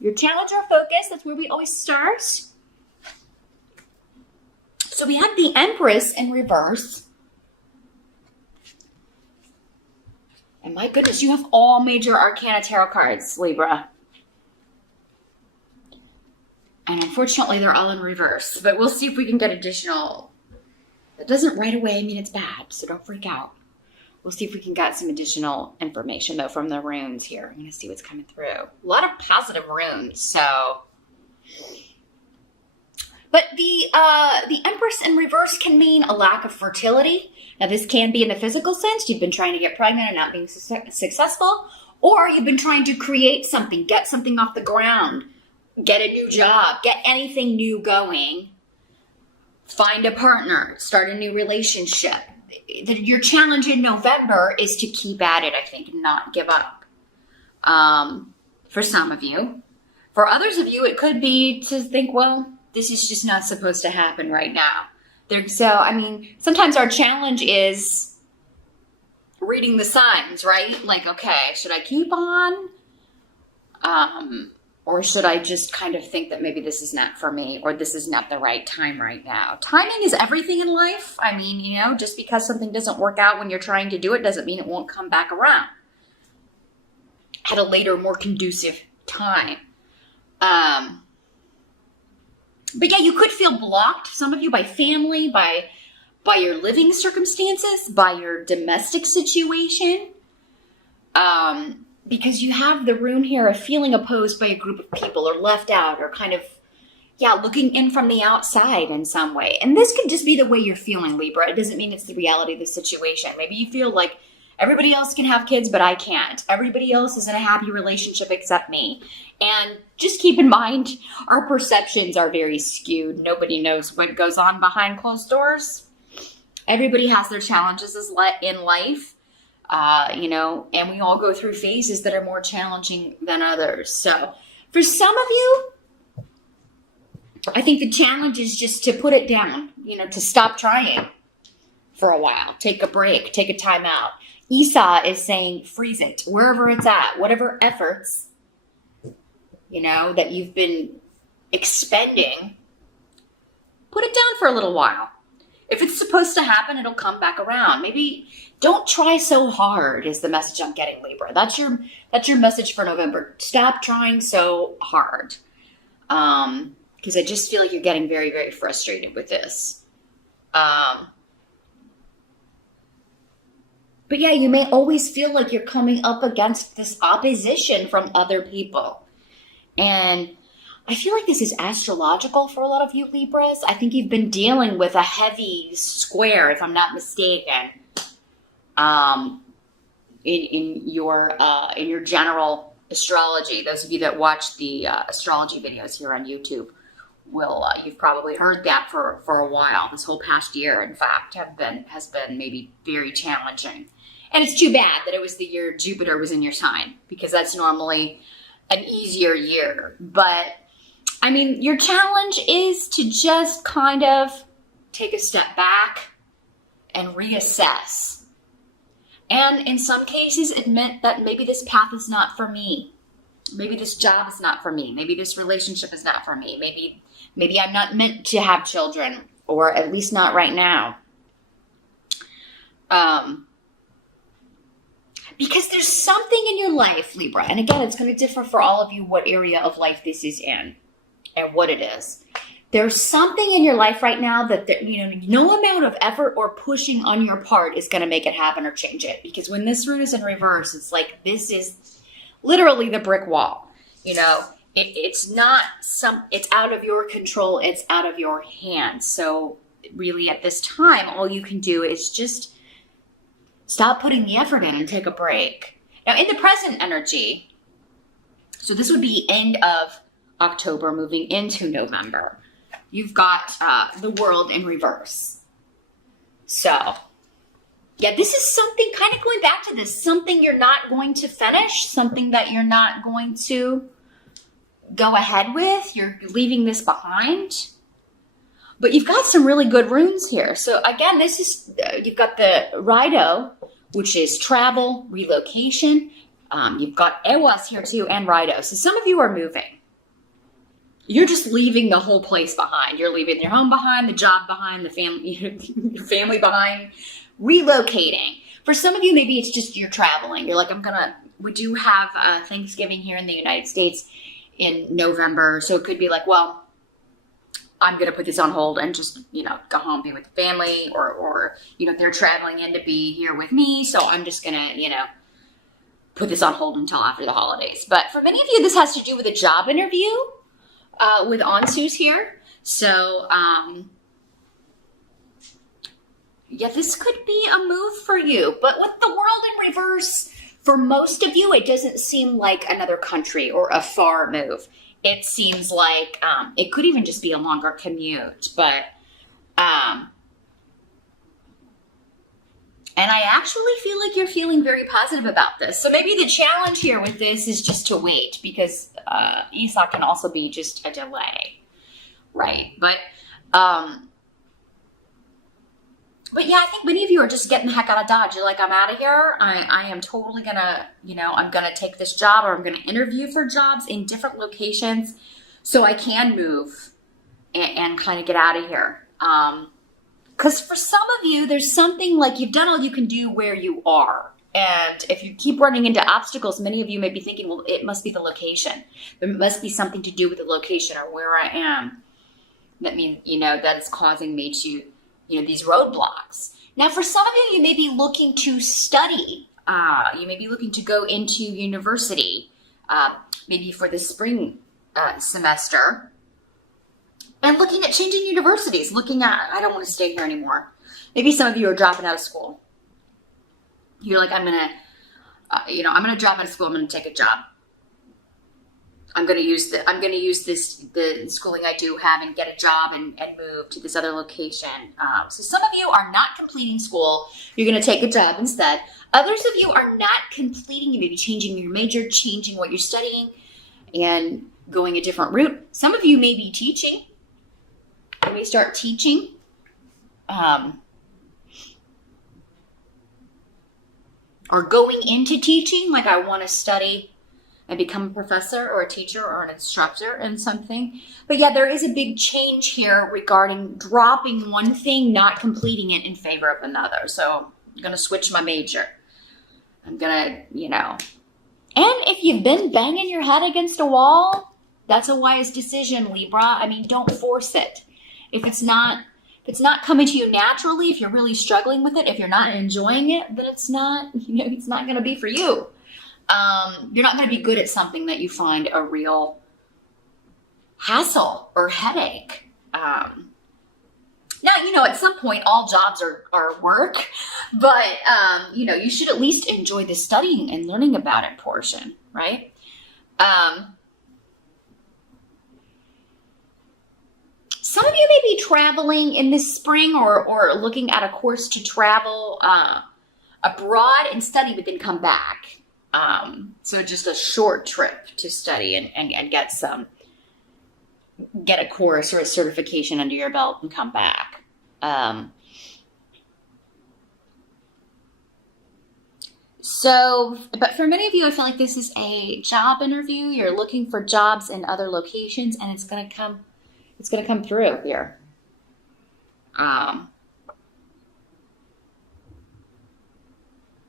Your challenge or focus, that's where we always start. So we have the Empress in reverse. And my goodness, you have all major arcana tarot cards, Libra. And unfortunately, they're all in reverse. But we'll see if we can get additional. It doesn't right away mean it's bad, so don't freak out. We'll see if we can get some additional information, though, from the runes here. I'm going to see what's coming through. A lot of positive runes, so. But the Empress in reverse can mean a lack of fertility. Now, this can be in the physical sense. You've been trying to get pregnant and not being successful. Or you've been trying to create something, get something off the ground, get a new job, get anything new going, find a partner, start a new relationship. Your challenge in November is to keep at it, I think, and not give up. For some of you. For others of you, it could be to think, well, this is just not supposed to happen right now. Sometimes our challenge is reading the signs, right? Like, okay, should I keep on? Or should I just kind of think that maybe this is not for me, or this is not the right time right now? Timing is everything in life. Just because something doesn't work out when you're trying to do it doesn't mean it won't come back around at a later, more conducive time. But yeah, you could feel blocked, some of you, by family, by your living circumstances, by your domestic situation. Because you have the rune here of feeling opposed by a group of people, or left out, or kind of, looking in from the outside in some way. And this could just be the way you're feeling, Libra. It doesn't mean it's the reality of the situation. Maybe you feel like everybody else can have kids, but I can't. Everybody else is in a happy relationship except me. And just keep in mind, our perceptions are very skewed. Nobody knows what goes on behind closed doors. Everybody has their challenges in life, and we all go through phases that are more challenging than others. So for some of you, I think the challenge is just to put it down, to stop trying for a while. Take a break, take a time out. Esau is saying freeze it, wherever it's at, whatever efforts, that you've been expending, put it down for a little while. If it's supposed to happen, it'll come back around. Maybe don't try so hard is the message I'm getting, Libra. That's your message for November. Stop trying so hard. Because I just feel like you're getting very, very frustrated with this. But yeah, you may always feel like you're coming up against this opposition from other people. And I feel like this is astrological for a lot of you Libras. I think you've been dealing with a heavy square, if I'm not mistaken, in your general astrology. Those of you that watch the astrology videos here on YouTube you've probably heard that for a while. This whole past year, in fact, has been maybe very challenging. And it's too bad that it was the year Jupiter was in your sign, because that's normally an easier year. But your challenge is to just kind of take a step back and reassess. And in some cases, admit that maybe this path is not for me. Maybe this job is not for me. Maybe this relationship is not for me. Maybe I'm not meant to have children, or at least not right now. Because there's something in your life, Libra, and again, it's going to differ for all of you what area of life this is in and what it is. There's something in your life right now that no amount of effort or pushing on your part is going to make it happen or change it. Because when this rune is in reverse, it's like this is literally the brick wall. It's out of your control. It's out of your hands. So really at this time, all you can do is just stop putting the effort in and take a break. Now in the present energy, so this would be end of October moving into November, you've got the world in reverse. So yeah, this is something kind of going back to this, something you're not going to finish, something that you're not going to go ahead with. You're leaving this behind. But you've got some really good runes here. So again, this is, you've got the Rido, which is travel, relocation. You've got Ewas here too, and Rido. So some of you are moving. you're just leaving the whole place behind. You're leaving your home behind, the job behind, the family, your family behind, relocating. For some of you, maybe it's just you're traveling. You're like, we do have Thanksgiving here in the United States in November. So it could be like, well, I'm going to put this on hold and just, go home, be with the family, or they're traveling in to be here with me. So I'm just going to, put this on hold until after the holidays. But for many of you, this has to do with a job interview with Ansu's here. So, this could be a move for you. But with the world in reverse, for most of you, it doesn't seem like another country or a far move. It seems like it could even just be a longer commute. But, and I actually feel like you're feeling very positive about this. So maybe the challenge here with this is just to wait, because Esau can also be just a delay, right? But yeah, I think many of you are just getting the heck out of Dodge. You're like, I'm out of here. I am totally gonna, I'm gonna take this job, or I'm gonna interview for jobs in different locations so I can move and kind of get out of here. Because for some of you, there's something like you've done all you can do where you are. And if you keep running into obstacles, many of you may be thinking, well, it must be the location. There must be something to do with the location or where I am. That means, that is causing me to, these roadblocks. Now, for some of you, you may be looking to study. You may be looking to go into university, maybe for the spring semester. And looking at changing universities, looking at, I don't want to stay here anymore. Maybe some of you are dropping out of school. You're like, I'm going to drop out of school. I'm going to take a job. I'm going to use the schooling I do have and get a job and move to this other location. So some of you are not completing school. You're going to take a job instead. Others of you are not completing. You may be changing your major, changing what you're studying, and going a different route. Some of you may be teaching. You may start teaching. Or going into teaching, like I want to study and become a professor or a teacher or an instructor in something. But yeah, there is a big change here regarding dropping one thing, not completing it in favor of another. So I'm going to switch my major. I'm going to, and if you've been banging your head against a wall, that's a wise decision, Libra. I mean, don't force it. If it's not coming to you naturally, if you're really struggling with it, if you're not enjoying it, then it's not going to be for you. You're not going to be good at something that you find a real hassle or headache. Now, at some point, all jobs are work, but, you should at least enjoy the studying and learning about it portion, right? Some of you may be traveling in this spring or looking at a course to travel abroad and study, but then come back. So just a short trip to study and get a course or a certification under your belt and come back. But for many of you, I feel like this is a job interview. You're looking for jobs in other locations, and it's going to come through here.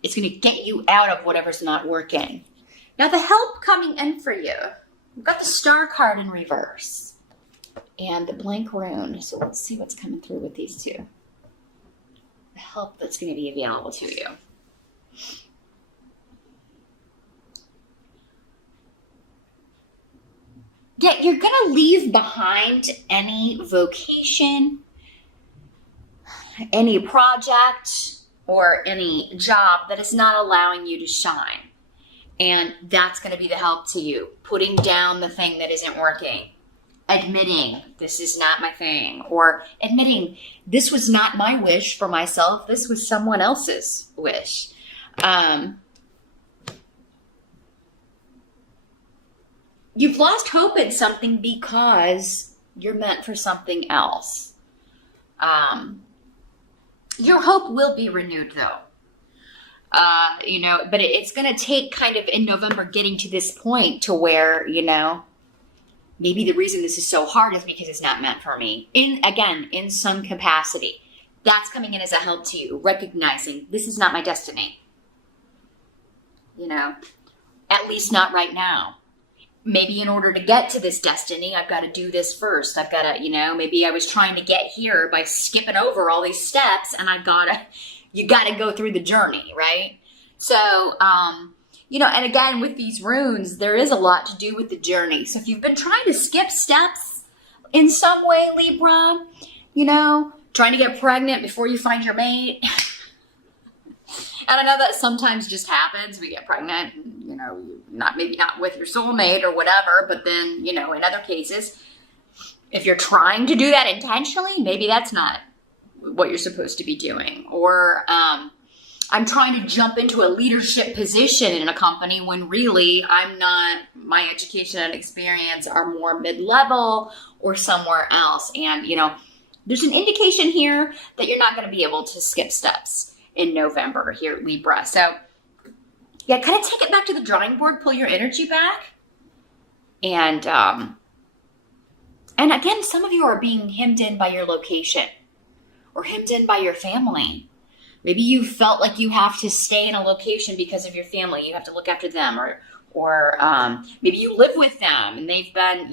It's going to get you out of whatever's not working. Now, the help coming in for you. We've got the star card in reverse and the blank rune. So let's see what's coming through with these two. The help that's going to be available to you. Yeah, you're going to leave behind any vocation, any project, or any job that is not allowing you to shine. And that's going to be the help to you. Putting down the thing that isn't working. Admitting this is not my thing. Or admitting this was not my wish for myself. This was someone else's wish. You've lost hope in something because you're meant for something else. Your hope will be renewed, though. But it's going to take kind of in November getting to this point to where, maybe the reason this is so hard is because it's not meant for me. In some capacity. That's coming in as a help to you, recognizing this is not my destiny. At least not right now. Maybe in order to get to this destiny, I've got to do this first. I've got to, maybe I was trying to get here by skipping over all these steps, and you got to go through the journey, right? So, and again, with these runes, there is a lot to do with the journey. So if you've been trying to skip steps in some way, Libra, trying to get pregnant before you find your mate. And I know that sometimes just happens. We get pregnant, maybe not with your soulmate or whatever, but then, in other cases, if you're trying to do that intentionally, maybe that's not what you're supposed to be doing. Or I'm trying to jump into a leadership position in a company when really I'm not. My education and experience are more mid-level or somewhere else. And, there's an indication here that you're not going to be able to skip steps in November here, Libra. So, yeah, kind of take it back to the drawing board, pull your energy back. And again, some of you are being hemmed in by your location or hemmed in by your family. Maybe you felt like you have to stay in a location because of your family. You have to look after them, or maybe you live with them and they've been,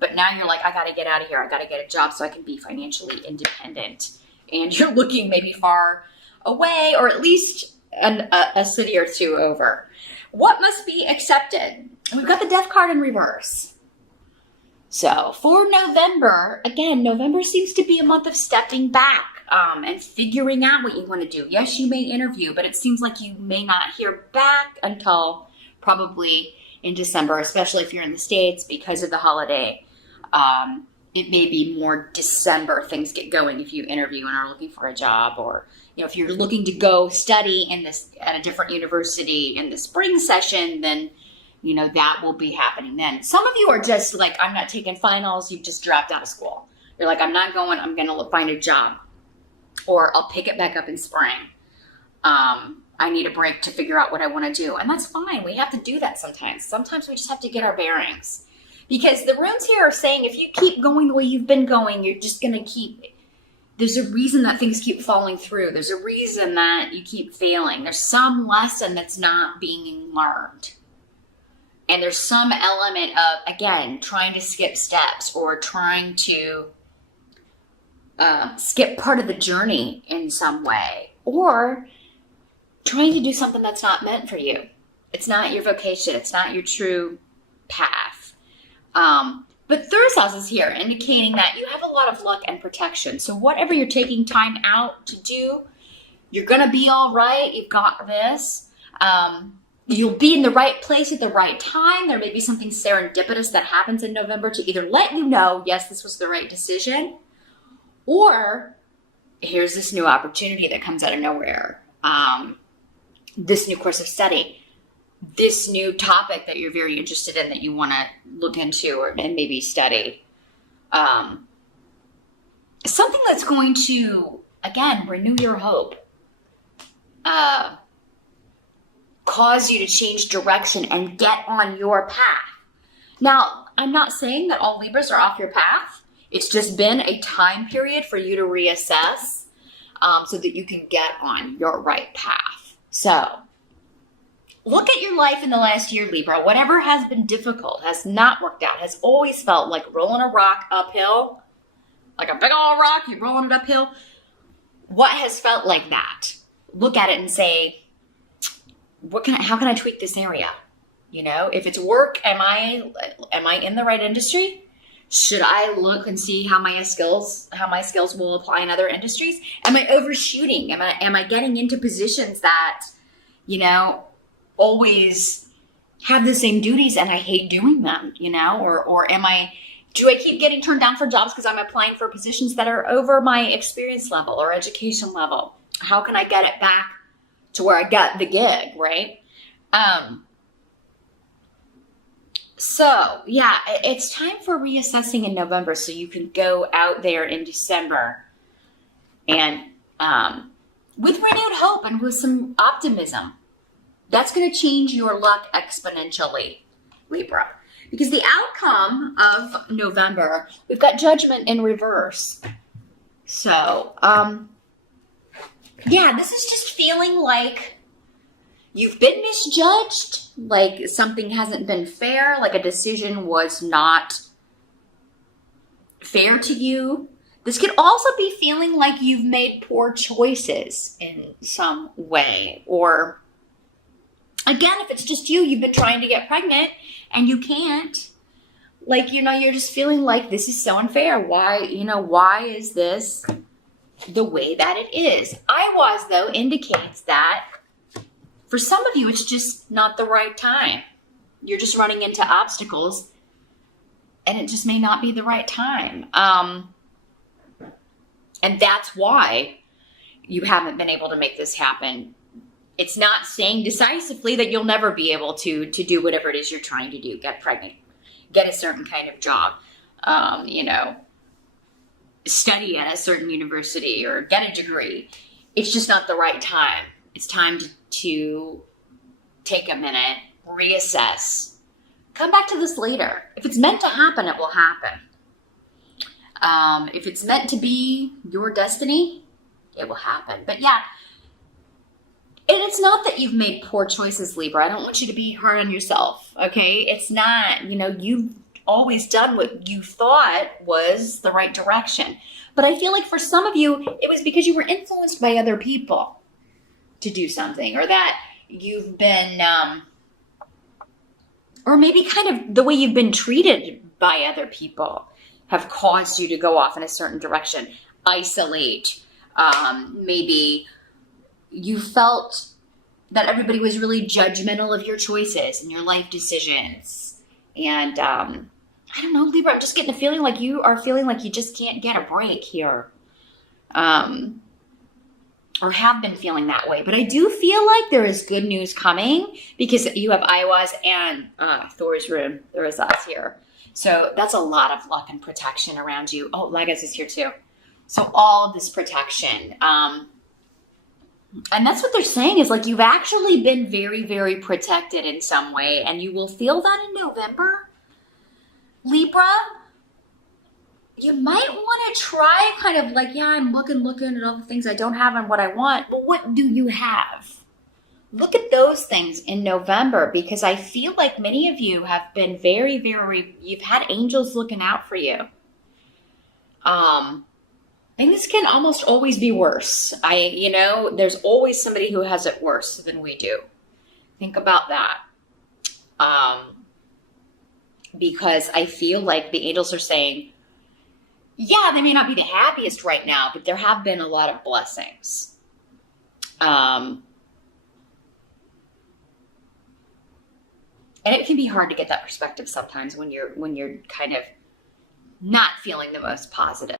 but now you're like, I got to get out of here. I got to get a job so I can be financially independent. And you're looking maybe far away, or at least a city or two over. What must be accepted? We've got the Death card in reverse. So for November, again, November seems to be a month of stepping back and figuring out what you want to do. Yes, you may interview, but it seems like you may not hear back until probably in December, especially if you're in the States because of the holiday. It may be more December things get going if you interview and are looking for a job, or if you're looking to go study at a different university in the spring session, then that will be happening then. Some of you are just like, I'm not taking finals. You've just dropped out of school. You're like, I'm not going. I'm going to find a job, or I'll pick it back up in spring. I need a break to figure out what I want to do, and that's fine. We have to do that sometimes. Sometimes we just have to get our bearings. Because the runes here are saying if you keep going the way you've been going, you're just going to there's a reason that things keep falling through. There's a reason that you keep failing. There's some lesson that's not being learned. And there's some element of, again, trying to skip steps or trying to skip part of the journey in some way. Or trying to do something that's not meant for you. It's not your vocation. It's not your true path. But third house is here, indicating that you have a lot of luck and protection. So whatever you're taking time out to do, you're going to be all right. You've got this. You'll be in the right place at the right time. There may be something serendipitous that happens in November to either let you know, yes, this was the right decision, or here's this new opportunity that comes out of nowhere. This new course of study. This new topic that you're very interested in that you want to look into and maybe study. Something that's going to, again, renew your hope. Cause you to change direction and get on your path. Now, I'm not saying that all Libras are off your path. It's just been a time period for you to reassess so that you can get on your right path. So, look at your life in the last year, Libra. Whatever has been difficult, has not worked out, has always felt like rolling a rock uphill, like a big old rock, you're rolling it uphill. What has felt like that? Look at it and say, how can I tweak this area? If it's work, am I in the right industry? Should I look and see how my skills will apply in other industries? Am I overshooting? Am I getting into positions that, always have the same duties and I hate doing them, or do I keep getting turned down for jobs because I'm applying for positions that are over my experience level or education level? How can I get it back to where I got the gig, right? So yeah, it's time for reassessing in November so you can go out there in December and with renewed hope and with some optimism. That's going to change your luck exponentially, Libra. Because the outcome of November, we've got Judgment in reverse. So, yeah, this is just feeling like you've been misjudged, like something hasn't been fair, like a decision was not fair to you. This could also be feeling like you've made poor choices in some way. Or, again, if it's just you, you've been trying to get pregnant and you can't. Like, you're just feeling like this is so unfair. Why is this the way that it is? Aiwas, though, indicates that for some of you, it's just not the right time. You're just running into obstacles and it just may not be the right time. And that's why you haven't been able to make this happen. It's not saying decisively that you'll never be able to do whatever it is you're trying to do. Get pregnant, get a certain kind of job, study at a certain university or get a degree. It's just not the right time. It's time to take a minute, reassess, come back to this later. If it's meant to happen, it will happen. If it's meant to be your destiny, it will happen. But yeah, and it's not that you've made poor choices, Libra. I don't want you to be hard on yourself, okay? It's not, you've always done what you thought was the right direction. But I feel like for some of you, it was because you were influenced by other people to do something, or that you've been, or maybe kind of the way you've been treated by other people have caused you to go off in a certain direction, isolate. Maybe you felt that everybody was really judgmental of your choices and your life decisions. And I don't know, Libra, I'm just getting a feeling like you are feeling like you just can't get a break here. Or have been feeling that way. But I do feel like there is good news coming because you have Aiwas and Thor's rune. There is us here. So that's a lot of luck and protection around you. Oh, Lagos is here too. So all of this protection. And that's what they're saying is like you've actually been very, very protected in some way. And you will feel that in November. Libra, you might want to try kind of like, yeah, I'm looking at all the things I don't have and what I want. But what do you have? Look at those things in November, because I feel like many of you have been very, very, you've had angels looking out for you. And this can almost always be worse. There's always somebody who has it worse than we do. Think about that. Because I feel like the angels are saying, yeah, they may not be the happiest right now, but there have been a lot of blessings. And it can be hard to get that perspective sometimes when you're kind of not feeling the most positive.